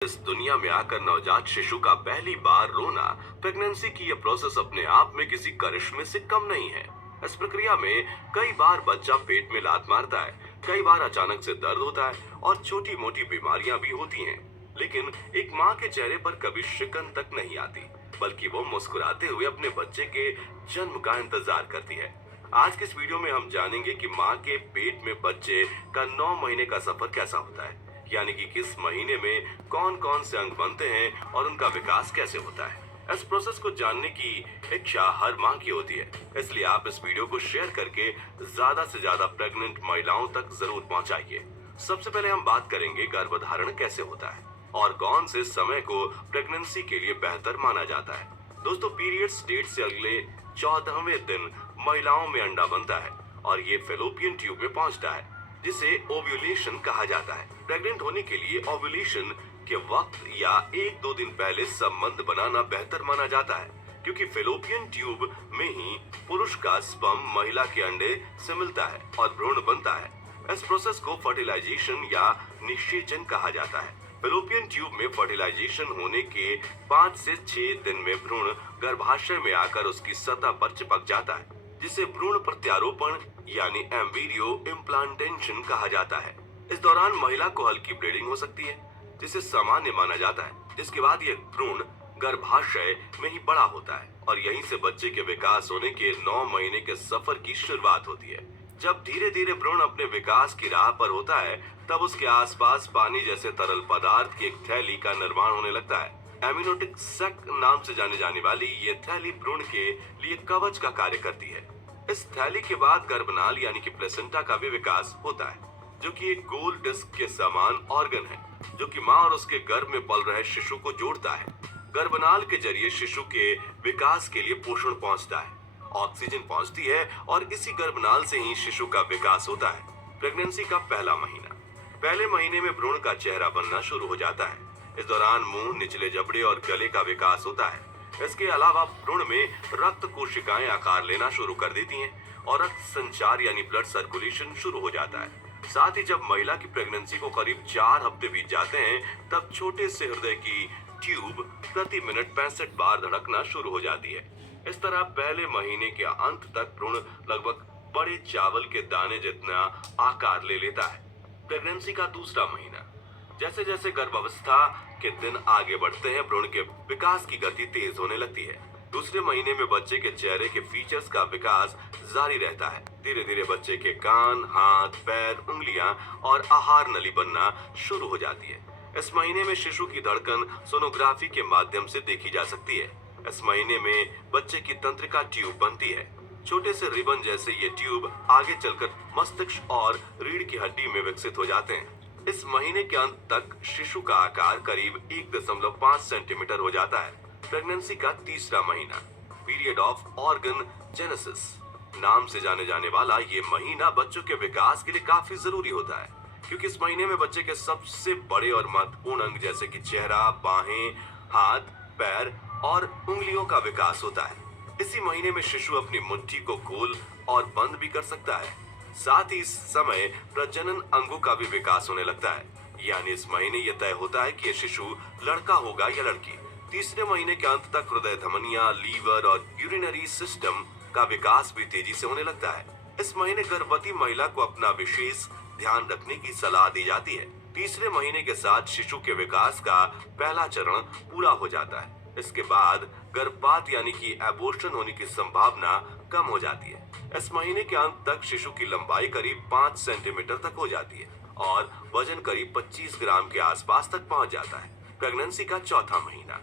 इस दुनिया में आकर नवजात शिशु का पहली बार रोना प्रेगनेंसी की यह प्रोसेस अपने आप में किसी करिश्मे से कम नहीं है। इस प्रक्रिया में कई बार बच्चा पेट में लात मारता है, कई बार अचानक से दर्द होता है और छोटी मोटी बीमारियां भी होती हैं। लेकिन एक माँ के चेहरे पर कभी शिकन तक नहीं आती, बल्कि वो मुस्कुराते हुए अपने बच्चे के जन्म का इंतजार करती है। आज के इस वीडियो में हम जानेंगे कि माँ के पेट में बच्चे का 9 महीने का सफर कैसा होता है, यानी कि किस महीने में कौन कौन से अंग बनते हैं और उनका विकास कैसे होता है। इस प्रोसेस को जानने की इच्छा हर माँ की होती है, इसलिए आप इस वीडियो को शेयर करके ज्यादा से ज्यादा प्रेग्नेंट महिलाओं तक जरूर पहुंचाइए। सबसे पहले हम बात करेंगे गर्भधारण कैसे होता है और कौन से समय को प्रेगनेंसी के लिए बेहतर माना जाता है। दोस्तों, पीरियड डेट से अगले 14वें दिन महिलाओं में अंडा बनता है और ये फेलोपियन ट्यूब में पहुंचता है, जिसे ओव्यूलेशन कहा जाता है। प्रेग्नेंट होने के लिए ओव्यूलेशन के वक्त या 1-2 दिन पहले संबंध बनाना बेहतर माना जाता है, क्योंकि फेलोपियन ट्यूब में ही पुरुष का स्पर्म महिला के अंडे से मिलता है और भ्रूण बनता है। इस प्रोसेस को फर्टिलाइजेशन या निषेचन कहा जाता है। फेलोपियन ट्यूब में फर्टिलाइजेशन होने के 5 से 6 दिन में भ्रूण गर्भाशय में आकर उसकी सतह पर चिपक जाता है, जिसे भ्रूण प्रत्यारोपण यानी एम्ब्रियो इम्प्लांटेशन कहा जाता है। इस दौरान महिला को हल्की ब्लीडिंग हो सकती है, जिसे सामान्य माना जाता है। जिसके बाद यह भ्रूण गर्भाशय में ही बड़ा होता है और यहीं से बच्चे के विकास होने के 9 महीने के सफर की शुरुआत होती है। जब धीरे धीरे भ्रूण अपने विकास की राह पर होता है, तब उसके आसपास पानी जैसे तरल पदार्थ की एक थैली का निर्माण होने लगता है। एमिनोटिक सैक नाम से जाने जाने वाली ये थैली भ्रूण के लिए कवच का कार्य करती है। इस थैली के बाद गर्भनाल यानी कि प्लेसेंटा का भी विकास होता है, जो कि एक गोल डिस्क के समान ऑर्गन है, जो कि माँ और उसके गर्भ में पल रहे शिशु को जोड़ता है। गर्भनाल के जरिए शिशु के विकास के लिए पोषण पहुंचता है, ऑक्सीजन पहुंचती है और इसी गर्भनाल से ही शिशु का विकास होता है। प्रेगनेंसी का पहला महीना। पहले महीने में भ्रूण का चेहरा बनना शुरू हो जाता है। इस दौरान मुंह, निचले जबड़े और गले का विकास होता है। इसके अलावा भ्रूण में रक्त कोशिकाएं आकार लेना शुरू कर देती हैं और रक्त संचार यानी ब्लड सर्कुलेशन शुरू हो जाता है। साथ ही जब महिला की प्रेगनेंसी को करीब 4 हफ्ते बीत जाते हैं, तब छोटे से हृदय की ट्यूब प्रति मिनट 65 बार धड़कना शुरू हो जाती है। इस तरह पहले महीने के अंत तक भ्रूण लगभग बड़े चावल के दाने जितना आकार ले लेता है। प्रेगनेंसी का दूसरा महीना। जैसे जैसे गर्भावस्था के दिन आगे बढ़ते हैं, भ्रूण के विकास की गति तेज होने लगती है। दूसरे महीने में बच्चे के चेहरे के फीचर्स का विकास जारी रहता है। धीरे धीरे बच्चे के कान, हाथ, पैर, उंगलियां और आहार नली बनना शुरू हो जाती है। इस महीने में शिशु की धड़कन सोनोग्राफी के माध्यम से देखी जा सकती है। इस महीने में बच्चे की तंत्रिका ट्यूब बनती है। छोटे से रिबन जैसे ये ट्यूब आगे चलकर मस्तिष्क और रीढ़ की हड्डी में विकसित हो जाते हैं। इस महीने के अंत तक शिशु का आकार करीब 1.5 सेंटीमीटर हो जाता है। प्रेगनेंसी का तीसरा महीना। पीरियड ऑफ ऑर्गन जेनेसिस नाम से जाने जाने वाला ये महीना बच्चों के विकास के लिए काफी जरूरी होता है, क्योंकि इस महीने में बच्चे के सबसे बड़े और महत्वपूर्ण अंग जैसे कि चेहरा, बाहें, हाथ, पैर और उंगलियों का विकास होता है। इसी महीने में शिशु अपनी मुट्ठी को खोल और बंद भी कर सकता है। साथ ही इस समय प्रजनन अंगों का भी विकास होने लगता है, यानी इस महीने यह तय होता है कि यह शिशु लड़का होगा या लड़की। तीसरे महीने के अंत तक हृदय, धमनियां, लीवर और यूरिनरी सिस्टम का विकास भी तेजी से होने लगता है। इस महीने गर्भवती महिला को अपना विशेष ध्यान रखने की सलाह दी जाती है। तीसरे महीने के साथ शिशु के विकास का पहला चरण पूरा हो जाता है। इसके बाद गर्भपात यानी कि एबॉर्शन होने की संभावना कम हो जाती है। इस महीने के अंत तक शिशु की लंबाई करीब 5 सेंटीमीटर तक हो जाती है और वजन करीब 25 ग्राम के आसपास तक पहुंच जाता है। प्रेगनेंसी का चौथा महीना।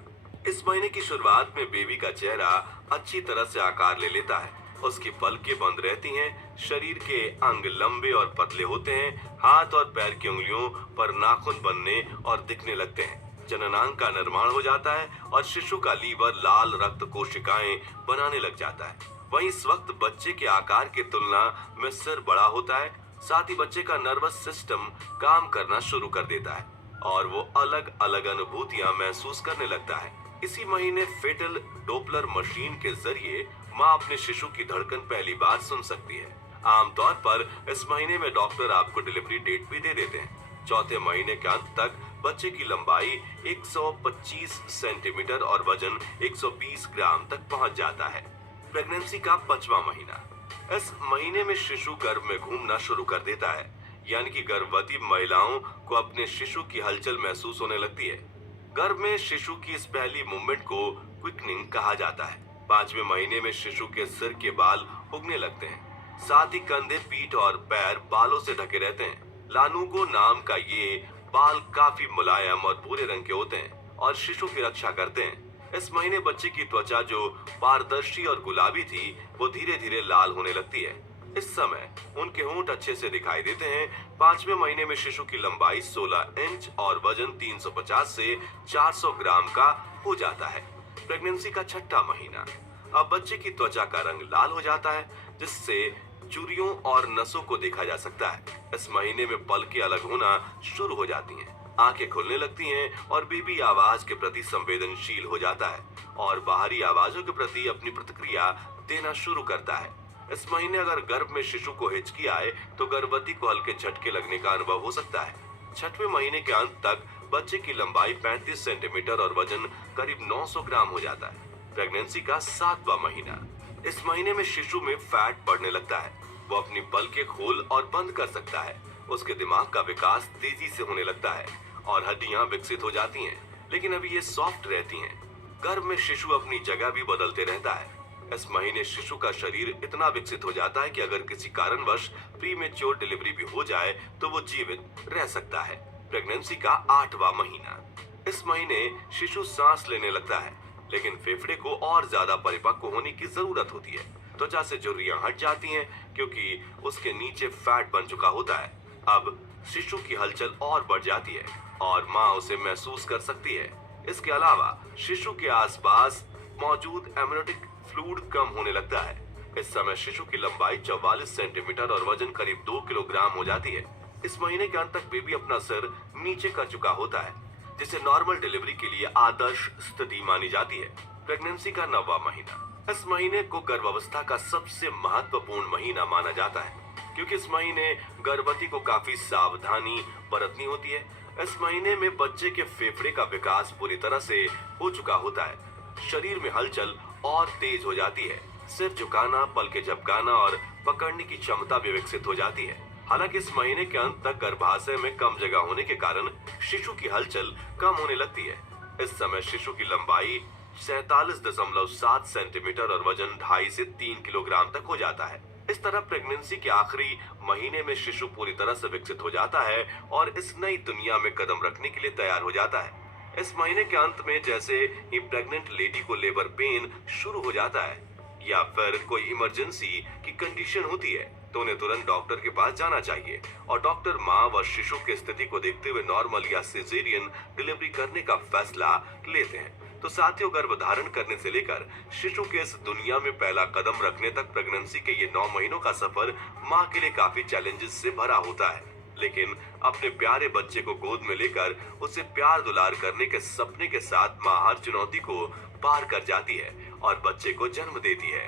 इस महीने की शुरुआत में बेबी का चेहरा अच्छी तरह से आकार ले लेता है। उसकी पलकें बंद रहती हैं, शरीर के अंग लंबे और पतले होते हैं, हाथ और पैर की उंगलियों पर नाखून बनने और दिखने लगते हैं। जननांग का निर्माण हो जाता है और शिशु का लीवर लाल रक्त कोशिकाएं बनाने लग जाता है। वहीं इस वक्त बच्चे के आकार की तुलना में सिर बड़ा होता है। साथ ही बच्चे का नर्वस सिस्टम काम करना शुरू कर देता है और वो अलग अलग अनुभूतियां महसूस करने लगता है। इसी महीने फेटल डोपलर मशीन के जरिए माँ अपने शिशु की धड़कन पहली बार सुन सकती है। आमतौर पर इस महीने में डॉक्टर आपको डिलीवरी डेट भी दे देते हैं। चौथे महीने के अंत तक बच्चे की लंबाई 125 सेंटीमीटर और वजन 120 ग्राम तक पहुंच जाता है। प्रेगनेंसी का 5वां महीना। इस महीने में शिशु गर्भ में घूमना शुरू कर देता है, यानी कि गर्भवती महिलाओं को अपने शिशु की हलचल महसूस होने लगती है। गर्भ में शिशु की इस पहली मूवमेंट को क्विकनिंग कहा जाता है। 5वें महीने में शिशु के सिर के बाल उगने लगते हैं, साथ ही कंधे, पीठ और पैर बालों से ढके रहते हैं। लानुगो नाम का ये बाल काफी मुलायम और भूरे रंग के होते हैं और शिशु की रक्षा करते हैं। इस महीने बच्चे की त्वचा जो पारदर्शी और गुलाबी थी, वो धीरे धीरे लाल होने लगती है। इस समय उनके होंठ अच्छे से दिखाई देते हैं। 5वें महीने में शिशु की लंबाई 16 इंच और वजन 350 से 400 ग्राम का हो जाता है। प्रेगनेंसी का 6वां महीना। अब बच्चे की त्वचा का रंग लाल हो जाता है, जिससे झुर्रियों और नसों को देखा जा सकता है। इस महीने में पलकें अलग होना शुरू हो जाती हैं, आंखें खुलने लगती हैं और बेबी आवाज के प्रति संवेदनशील हो जाता है और बाहरी आवाजों के प्रति अपनी प्रतिक्रिया देना शुरू करता है। इस महीने अगर गर्भ में शिशु को हिचकी आए तो गर्भवती को हल्के झटके लगने का अनुभव हो सकता है। 6वें महीने के अंत तक बच्चे की लंबाई 35 सेंटीमीटर और वजन करीब 900 ग्राम हो जाता है। प्रेगनेंसी का 7वां महीना। इस महीने में शिशु में फैट बढ़ने लगता है। वो अपनी पलकें खोल और बंद कर सकता है। उसके दिमाग का विकास तेजी से होने लगता है और हड्डियां विकसित हो जाती हैं, लेकिन अभी ये सॉफ्ट रहती हैं। गर्भ में शिशु अपनी जगह भी बदलते रहता है। इस महीने शिशु का शरीर इतना विकसित हो जाता है कि अगर किसी कारणवश प्रीमेच्योर डिलीवरी भी हो जाए तो वो जीवित रह सकता है। प्रेगनेंसी का 8वां महीना। इस महीने शिशु सांस लेने लगता है, लेकिन फेफड़े को और ज्यादा परिपक्व होने की जरूरत होती है। त्वचा से झुर्रियां हट जाती हैं क्योंकि उसके नीचे फैट बन चुका होता है। अब शिशु की हलचल और बढ़ जाती है और माँ उसे महसूस कर सकती है। इसके अलावा शिशु के आसपास मौजूद एमनियोटिक फ्लूइड कम होने लगता है। इस समय शिशु की लंबाई 44 सेंटीमीटर और वजन करीब 2 किलोग्राम हो जाती है। इस महीने के अंत तक बेबी अपना सिर नीचे कर चुका होता है, जिसे नॉर्मल डिलीवरी के लिए आदर्श स्थिति मानी जाती है। प्रेगनेंसी का 9वां महीना। इस महीने को गर्भावस्था का सबसे महत्वपूर्ण महीना माना जाता है, क्योंकि इस महीने गर्भवती को काफी सावधानी बरतनी होती है। इस महीने में बच्चे के फेफड़े का विकास पूरी तरह से हो चुका होता है। शरीर में हलचल और तेज हो जाती है। सिर झुकाना, पलके झपकाना और पकड़ने की क्षमता भी विकसित हो जाती है। हालांकि इस महीने के अंत तक गर्भाशय में कम जगह होने के कारण शिशु की हलचल कम होने लगती है। इस समय शिशु की लंबाई 47.7 सेंटीमीटर और वजन 2.5 से 3 किलोग्राम तक हो जाता है। इस तरह प्रेगनेंसी के आखिरी महीने में शिशु पूरी तरह से विकसित हो जाता है और इस नई दुनिया में कदम रखने के लिए तैयार हो जाता है। इस महीने के अंत में जैसे ही प्रेग्नेंट लेडी को लेबर पेन शुरू हो जाता है या फिर कोई इमरजेंसी की कंडीशन होती है, तो उन्हें तुरंत डॉक्टर के पास जाना चाहिए और डॉक्टर माँ व शिशु की स्थिति को देखते हुए नॉर्मल या सिजेरियन डिलीवरी करने का फैसला लेते हैं। तो साथियों, गर्भधारण करने से लेकर शिशु के इस दुनिया में पहला कदम रखने तक प्रेगनेंसी के ये 9 महीनों का सफर माँ के लिए काफी चैलेंजेस से भरा होता है, लेकिन अपने प्यारे बच्चे को गोद में लेकर उसे प्यार दुलार करने के सपने के साथ माँ हर चुनौती को पार कर जाती है और बच्चे को जन्म देती है।